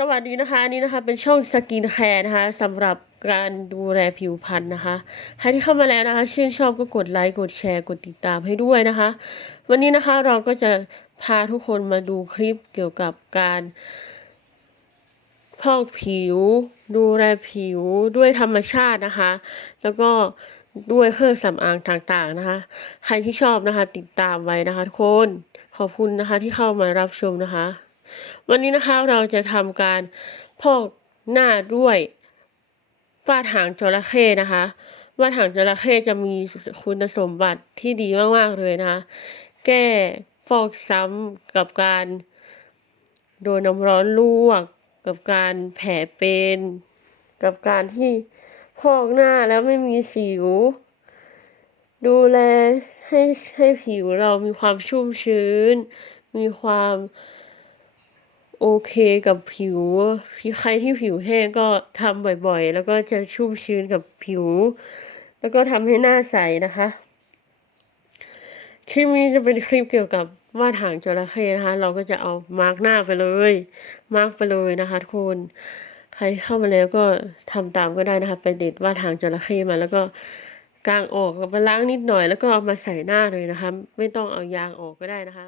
สวัสดีนะคะนนี้นะคะเป็นช่องสกินแคร์นะคะสำหรับการดูแลผิวพรรณนะคะ ใครที่เข้ามาแล้วนะคะ ชื่นชอบก็กดไลค์กดแชร์กดติดตามให้ด้วยนะคะ วันนี้นะคะเราก็จะพาทุกคนมาดูคลิปเกี่ยวกับการพอกผิว ดูแลผิวด้วยธรรมชาตินะคะ แล้วก็ด้วยเครื่องสำอางต่างๆนะคะ ใครที่ชอบนะคะ ติดตามไว้นะคะทุกคนขอบคุณนะคะที่เข้ามารับชมนะคะ วันนี้นะคะเราจะทำการพอกหน้าด้วยฝ้าถางจระเข้นะคะฝ้าถางจระเข้จะมีคุณสมบัติที่ดีมากๆเลยนะคะ แก้ฟอกช้ำกับการโดนน้ำร้อนลวก กับการแผลเป็น กับการที่พอกหน้าแล้วไม่มีสิว ดูแลให้ให้ผิวเรามีความชุ่มชื้น มีความ โอเคกับผิวใครที่ผิวแห้งก็ทำบ่อยๆ แล้วก็จะชุ่มชื้นกับผิว แล้วก็ทำให้หน้าใสนะคะ คลิปนี้จะเป็นคลิปเกี่ยวกับว่าดหางจระเข้นะคะ เราก็จะเอามาร์กหน้าไปเลย มาร์กไปเลยนะคะทุกคนใครเข้ามาแล้วก็ทำตามก็ได้นะคะ ไปเด็ดว่าดหางจระเข้มาแล้วก็กางออกมาล้างนิดหน่อย แล้วก็เอามาใส่หน้าเลยนะคะ ไม่ต้องเอายางออกก็ได้นะคะ